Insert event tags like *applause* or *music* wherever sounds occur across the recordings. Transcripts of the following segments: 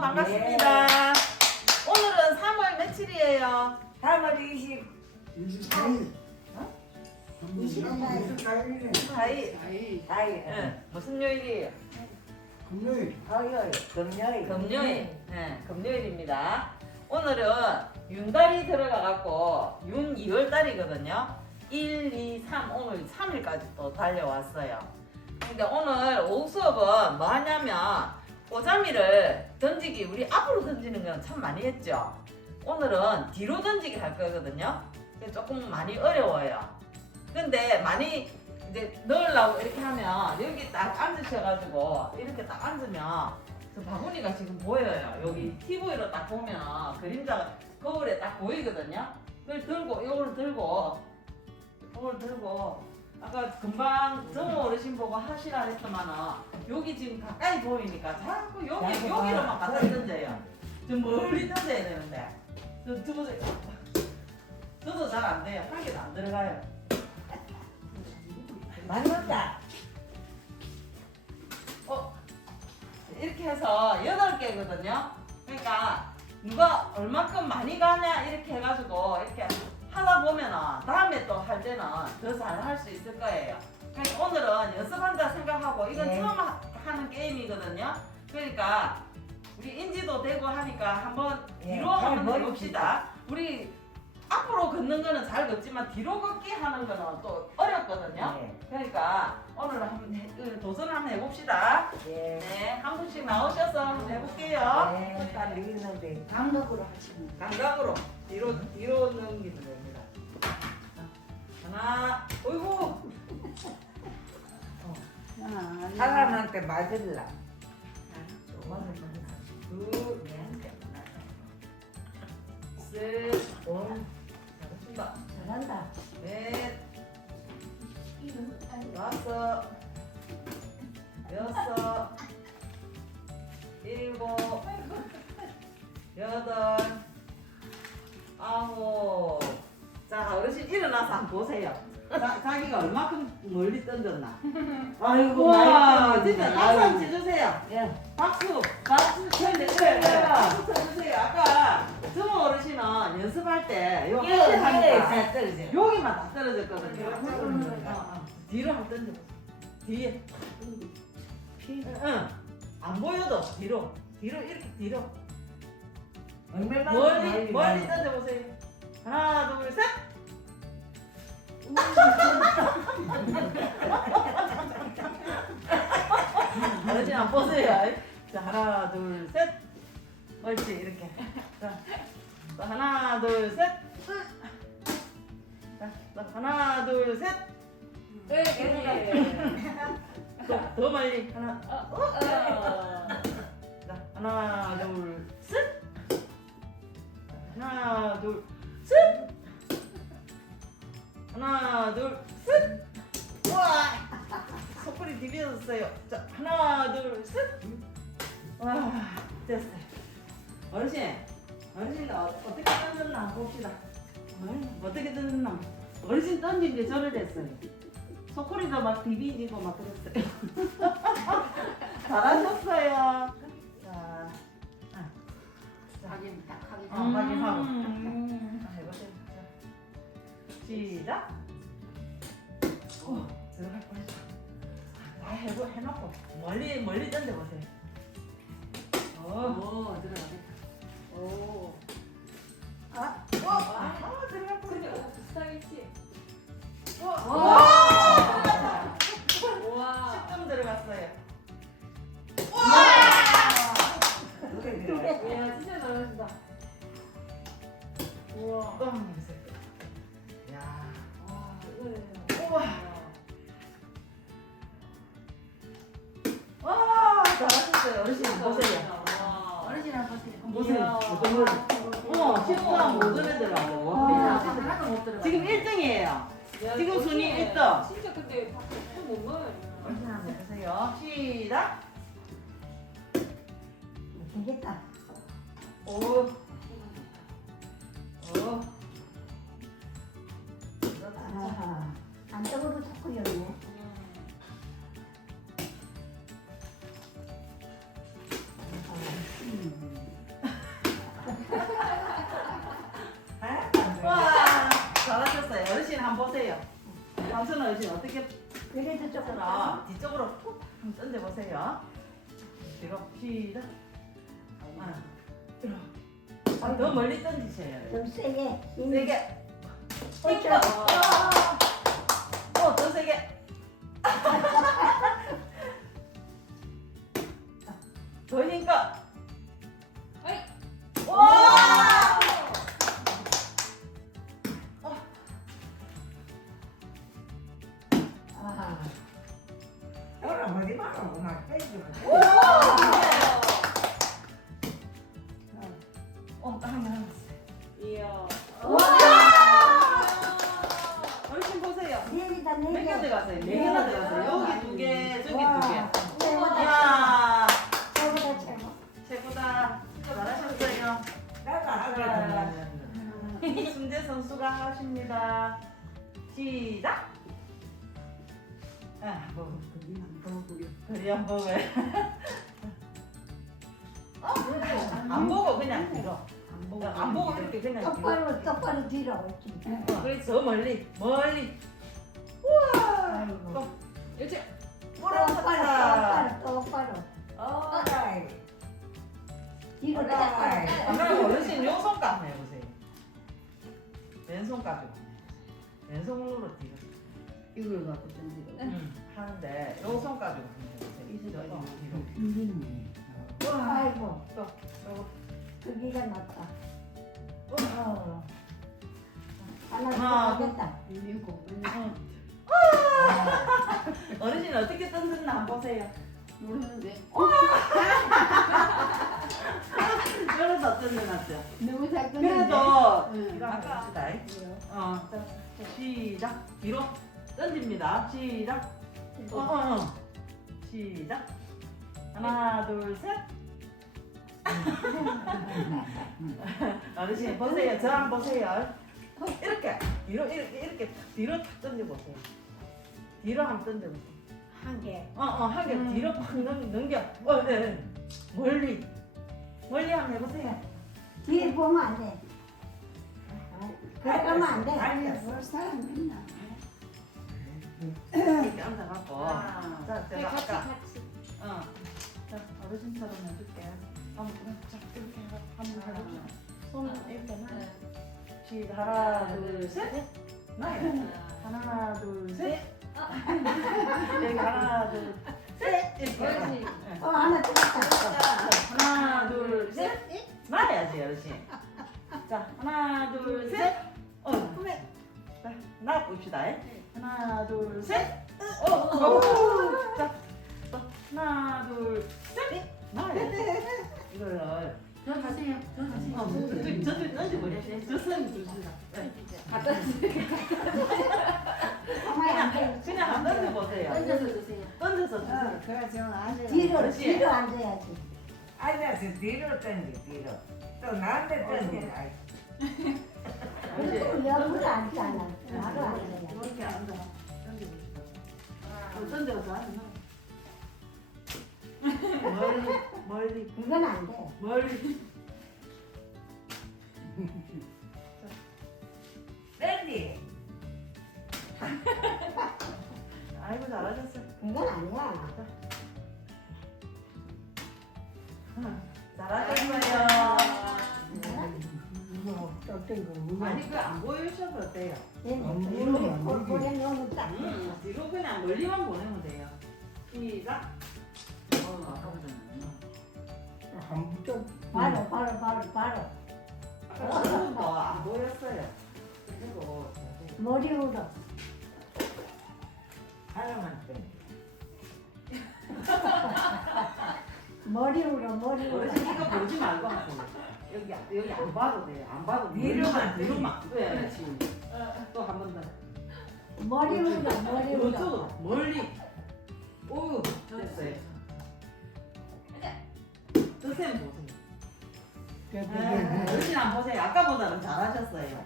반갑습니다. 오늘은 3월 며칠이에요? 3월 20, 24일. 어? 24일. 4일. 아이, 아이, 네. 무슨 요일이에요? 금요일. 토요일, 금요일. 금요일. 네, 금요일입니다. 오늘은 윤달이 들어가갖고 윤 2월 달이거든요. 1, 2, 3 오늘 3일까지 또 달려왔어요. 근데 오늘 오후 수업은 뭐 하냐면 오자미를 던지기 우리 앞으로 던지는 건 참 많이 했죠. 오늘은 뒤로 던지기 할 거거든요. 조금 많이 어려워요. 근데 많이 이제 넣으려고 이렇게 하면 여기 딱 앉으셔가지고 이렇게 딱 앉으면 저 바구니가 지금 보여요. 여기 TV로 딱 보면 그림자가 거울에 딱 보이거든요. 그걸 들고 이걸 들고 이걸 들고 아까 금방 정호 어르신 보고 하시라 했더만은 여기 지금 가까이 보이니까 자꾸 여기 여기로만 봐. 갖다 던져요. 좀 멀리 던져야 되는데 저 두보세요. 저도 잘 안 돼요. 한 개도 안 들어가요. 맞는다. 어, 이렇게 해서 여덟 개거든요. 그러니까 누가 얼마큼 많이 가냐 이렇게 해가지고 이렇게 하다 보면은 다음에 또 할 때는 더 잘 할 수 있을 거예요. 그러니까 오늘은 연습한다 생각하고 이건 네. 처음 하- 하는 게임이거든요. 그러니까 우리 인지도 되고 하니까 한번 예, 뒤로 잘 한번 머리 해봅시다. 우리 앞으로 걷는 거는 잘 걷지만 뒤로 걷기 하는 거는 또 어렵거든요. 예. 그러니까 오늘 한번 해- 그 도전 한번 해봅시다. 예. 네, 한 분씩 나오셔서 한번 해볼게요. 네, 딸 있는데. 감각으로 하시는 감각으로 뒤로 뒤로 넘기면 됩니다. 하나, 어이구, 하나, 사람한테 맞을라. 둘, 셋, 돈 잘하신다. 잘한다. 넷, 일어나서 한번 보세요. 자, 자기가 얼마큼 멀리 던졌나? *laughs* 아이고, 많이 진짜. 박수 한번. 쳐주세요. 예. 박수, 박수 쳐주세요. 박수 쳐주세요. 아까 정호 어르신은 연습할 때 요 예, 예, 하니까 잘 떨어져. 여기만 다 떨어졌거든요. 음. 어, 어. 뒤로 한번 던져. 뒤에. 응. 안 보여도 뒤로. 뒤로 이렇게 뒤로. 얼마나 멀리 멀리 많이. 던져 보세요. 하나, 둘, 셋. 어르신 안 보세요. 자, 하나, 둘, 셋. 옳지, 이렇게. 자, 또 하나, 둘, 셋. 자, 또 하나, 둘, 셋. 또, 더 멀리. 하나, 자, 하나, 둘, 셋. 하나, 둘, 셋. 하나, 둘, 셋. 와, 속골이 디벼졌어요. 자, 하나, 둘, 셋. 와, 됐어요. 어르신, 어르신 어, 어떻게 던졌나 봅시다. 어, 어떻게 던졌나? 어르신 던진 게 저래 됐어요. 속골이도 막 디비지고 막 그랬어요. *laughs* 잘하셨어요. 자, 확인 딱 하기 어, 확인하고. 시작. 오, 들어갈 뻔했어. 다 해보, 해놓고 멀리 멀리 던져보세요. 오, 오, 들어가겠다. 오. 아, 와, 아, 들어갈 근데 뻔했어. 어, 비슷하겠지? 와, 와. 와, 우와. 10점 들어갔어요. 누가 들어가? 야, 진짜 잘하신다. 우와. 또 한번 보세요. 우와. 와, 잘하셨어요. 어르신 보세요. 와. 어르신 한번 보세요. 보세요. 어떤 걸? 어, 10점 못 들더라고. 와. 못 들어가. 지금 1등이에요. 야, 지금 순위 일등. 진짜 근데 못 먹어요. 어르신 한번 보세요. 시작. 되겠다. 오, 좀 세게. 세게. 그렇죠. 어, 더 세게. 더 힘껏. 어이. 와! 아하. Ahora me llamaron una especie. 어, 보세요. 내리다 몇개 내려. 들어갔어요? 네 개나 들어갔어요. 여기 두 개, 저기 두 개. 최고다. 이야, 최고다 최고. 최고다. 잘하셨어요. 순재 선수가 하십니다. 시작. 아, 뭐 그리 *laughs* 안 보고 안 보고 그냥 뒤로. 안 보고 안 보고 이렇게 그냥 뒤로. 똑바로 똑바로 뒤로. 그래 저 멀리 멀리. 우와. 아이고. 또 이제 뿌락쳤다. 똑바로 똑바로. Ay, 뒤로 Ay. 똑바로. 그럼 어르신 요 손가락 해보세요. 왼손 가지고 왼손으로 뒤로. 이걸 갖고 던지고. 응. 하는데 요 손 가지고 해보세요. 이 뒤로 뒤로. 아이고. 또 또. 크기가 낮다. 어. 하나 하나, 더 하겠다. 응. 어르신 어떻게 던졌나 한번 보세요. 모르는데. *laughs* 그래도 던져놨죠. 너무 잘 그래도 응. 이거 한번 합시다. 어, 자, 시작. 뒤로 던집니다. 시작. 어, 어, 어. 시작. 하나, 둘, 셋. *laughs* 어르신 보세요. 저 한번 보세요. 이렇게 뒤로 이렇게 이렇게 뒤로 탁 던져 보세요. 뒤로 한번 던져보세요. 한 개. 어, 어, 한개 뒤로 팍 넘, 넘겨. 어, 네, 네. 멀리. 멀리 한번 해보세요. 뒤에 보면 안 돼. 그래 가면 안 돼. 아니, 볼 사람 있나? 이렇게 앉아갖고. 아. 자, 네, 제가 같이 아까, 같이. 어. 자, 어르신처럼 해줄게. 한번, 자, 이렇게 해서 한번 해볼게요. 손을 이렇게 놔. 시작. 하나, 둘, 셋. 하나, 둘, 셋. 여기 하나, 둘, 셋. 이렇게. 네. 어 하나. 하나, 둘, 셋. 놔야지, 어르신. 자, 하나, 둘, 셋. 어, 자, 놔 봅시다. 하나, 둘, 셋. 어, 어. 자, 또 하나, 둘, 셋. 놔야지. 이거를. 저 가세요. 저 가세요. 어, 저쪽, 저쪽 던져버리세요. 저 선이 주시다. 네. 갖다 주세요. 가만히 안 그냥, 돼. 그냥 한번 던져보세요. 던져서 주세요. 던져서 주세요. Ah, 그래 좀 앉아. 뒤로 그렇지. 뒤로 앉아야지. 앉아서 뒤로 던지 뒤로. 또 나한테 던지. 아이, 그리고 옆으로 앉잖아. 나도 앉아야 이렇게 앉아. 던져보시다. 어, 던져서 앉아. 멀리, 멀리, 그건 안 돼. 멀리. 던지. *laughs* 아이고, 잘하셨어요. 그건 아니야. 잘하셨어요. 아니, 그 안 보이셔도 돼요. 안 얘는 보여, 안 볼- 보이게. 볼에 너무 딱. 음, 뒤로 그냥 멀리만 보내면 돼요. 시작. 한 붙잡. 바로 바로 바로 바로. 뭐안 보였어요. 그리고 머리 울어. 하나만. *laughs* 머리 울어 머리 울어. 어르신 이거 보지 말고 보세요. 여기 여기 안 봐도 돼요. 안 봐도 뒤로만, 뒤로만. 네. 그렇지. 또 한 번 더. 머리 울어 머리 울어. 그렇죠. 멀리. 오, 됐어요. 선생님 보세요. 네, 어르신 안 보세요. 아까보다는 잘하셨어요.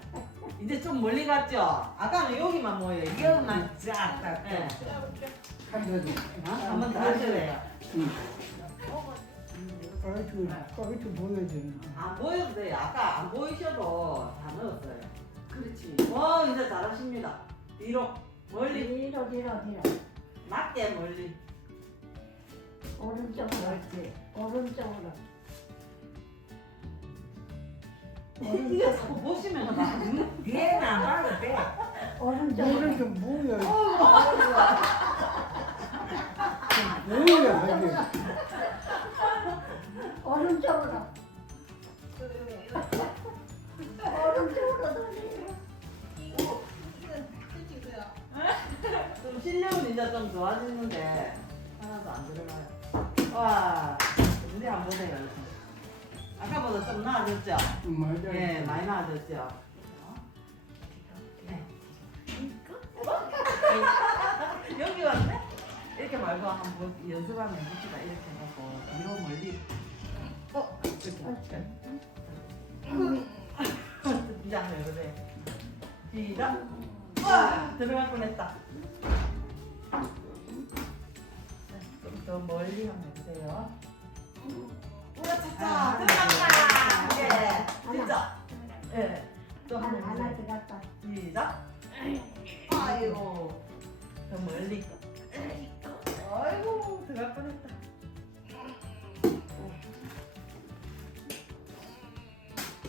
이제 좀 멀리 갔죠? 아까는 여기만 모여요. 이거만 쫙 딱. 네. 한 번 더 하실래요? 까이트 까이트 보여야 되나? 안 보여도 돼요. 아까 안 보이셔도 다 넣었어요. 그렇지. 와, 이제 잘하십니다. 뒤로. 멀리 뒤로 뒤로 뒤로. 낮게 멀리 오른쪽으로. 그렇지. 오른쪽으로. 자꾸 보시면 막 음? 뒤에는 안 봐도 돼. 오른쪽으로. 노래 좀 뭐야? 뭐야 이게? 오른쪽으로. 오른쪽으로 돌리고. 좀 실력은 이제 좀 좋아지는데 하나도 안 들어가요. 와, 우리 안 보세요. 아까보다 좀 나아졌죠? 맞아. 예, 많이 나아졌죠? 네. 여기 왔네? 이렇게 말고 한번 연습하면 해봅시다. 이렇게 해갖고 뒤로 멀리. 어? 이렇게. 긴장 왜 그래? 시작. 와! 들어갈 뻔했다. 좀더 멀리 한번 해보세요. 우와, 차차! 들어갔다! 예, 진짜. 예. 또 하나 한번 하나 해보세요. 들어갔다. 시작. 아이고. 더 멀리. 아이고, 들어갈 뻔했다.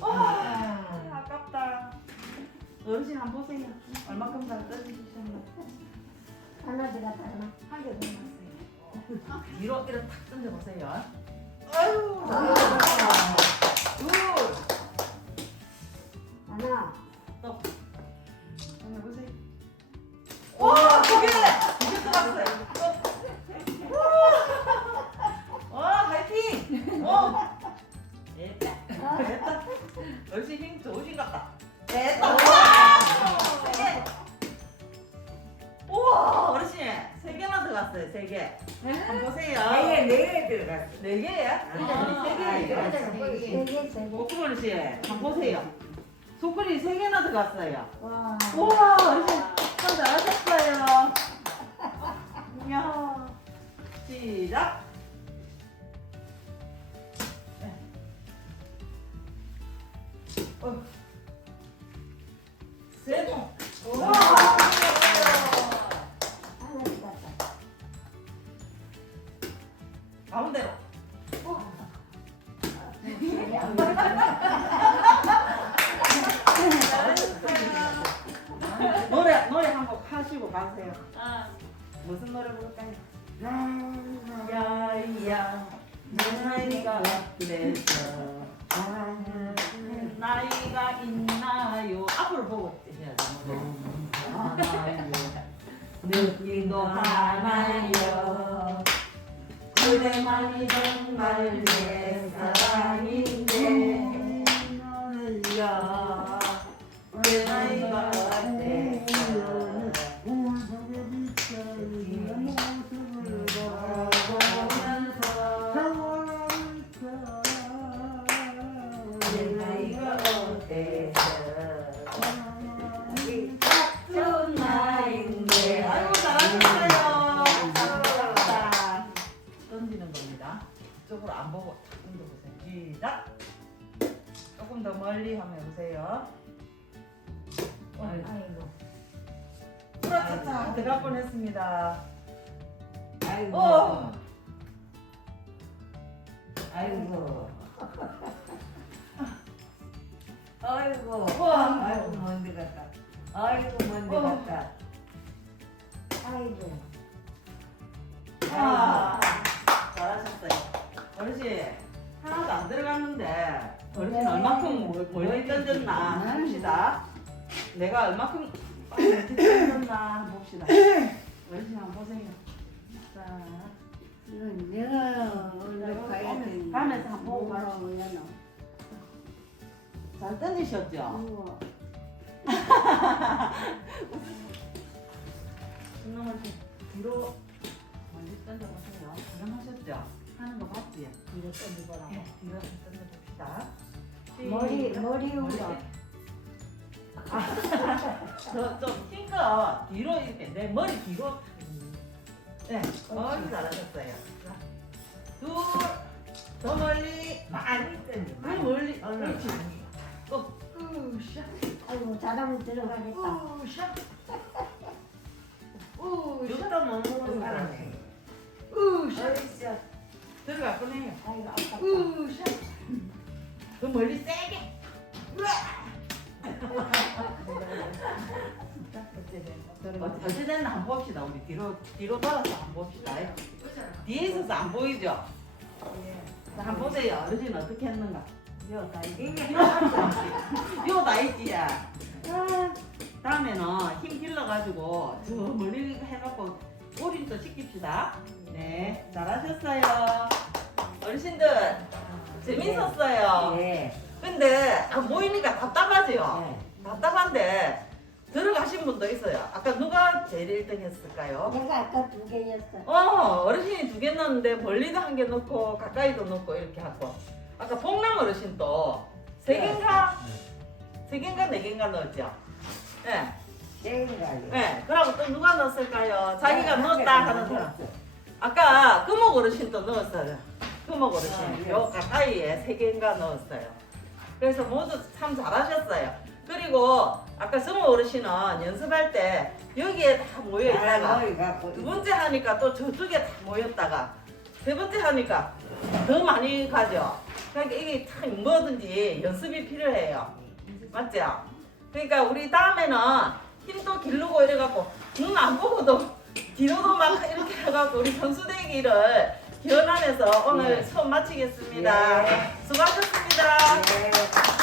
와, 아깝다. 어르신 한번 보세요. 얼마큼 잘 떠주셨나? 하나 들어갔다 하나. 한개 넘었어요. 뒤로 이렇게 탁 던져보세요. 개. 볶음 어르신 한번 보세요. 소쿠리 세 개나 들어갔어요. 와. 우와, 참 잘하셨어요. 이야. 시작. 네. 어. 세. 우와. 들어갔다. 가운데로. 가세요. 무슨 노래 부를까요? 야야 나이가 그래서 나이가 있나요? 앞으로 보고 해야 돼. 느낌도 하나요. 그대만이 정말 내 사랑인데 야, 내 나이가 됐 우라차차 들어갈 뻔했습니다 아이고. 어. 아이고. 아이고. 우와. 아이고 먼데 갔다. 아이고 먼데 어. 갔다. 아이고. 아, 잘하셨어요. 어르신 하나도 안 들어갔는데 어르신 얼마큼 멀리 던졌나 봅시다. 내가 얼마큼 던졌나 봅시다. 한번 보세요. 자, 내가 오늘 가야 돼. 밤에서 한번 보고 가시죠. 잘 던지셨죠? 신랑한테 뒤로 멀리 던져보세요. 잘하셨죠? 하는 거 봤지? 뒤로. 네, 뒤로 던져봅시다. 머리. 머리 머리. 저좀 핑거 뒤로 이렇게 내 머리 뒤로 네 어이 잘하셨어요 자, 둘더 멀리 많이 던져. *laughs* 더 멀리 그렇지 많이. 또 으쌰 아이고 잘하면 들어가겠다. 으쌰 우, 죽도 못 먹은 사람이. 우, 샤. 어이씨. 들어가 꺼내요. 아이고 아깝다. 우, 샤. 그 멀리 세게. 어, 어찌 됐나 한번 봅시다. 우리 뒤로 뒤로 돌아서 한번 봅시다. 뒤에 있어서 안 보이죠? 자, 한번 보세요. 어르신 어떻게 했는가? 요 다리. 요 나이지야. 아, 다음에는 힘 길러가지고 저 멀리 해놓고 오림도 시킵시다. 네, 잘하셨어요. 어르신들 재밌었어요. 예. 근데 안 보이니까 답답하지요. 예. 답답한데 들어가신 분도 있어요. 아까 누가 제일 1등 했을까요? 내가 아까 두 개였어. 어, 어르신이 두 개 넣었는데 멀리도 한 개 넣고 가까이도 넣고 이렇게 하고 아까 봉남 어르신도 세 개인가? 세 개인가 네 개인가 넣었죠? 예. 땡가요. 네, 그러고 또 누가 넣었을까요? 자기가 넣었다 하는 사람. 아까 금옥 어르신도 넣었어요. 금옥 어르신. 아, 예. 요 가까이에 세 개인가 넣었어요. 그래서 모두 참 잘하셨어요. 그리고 아까 성우 어르신은 연습할 때 여기에 다 모여 있다가 두 번째 하니까 또 저쪽에 다 모였다가 세 번째 하니까 더 많이 가죠. 그러니까 이게 참 뭐든지 연습이 필요해요. 맞죠? 그러니까 우리 다음에는 힘도 기르고 이래갖고 눈 안 보고도 *laughs* 뒤로도 막 이렇게 해갖고 우리 선수 되기를 기원하면서 오늘 예. 수업 마치겠습니다. 예. 수고하셨습니다. 예.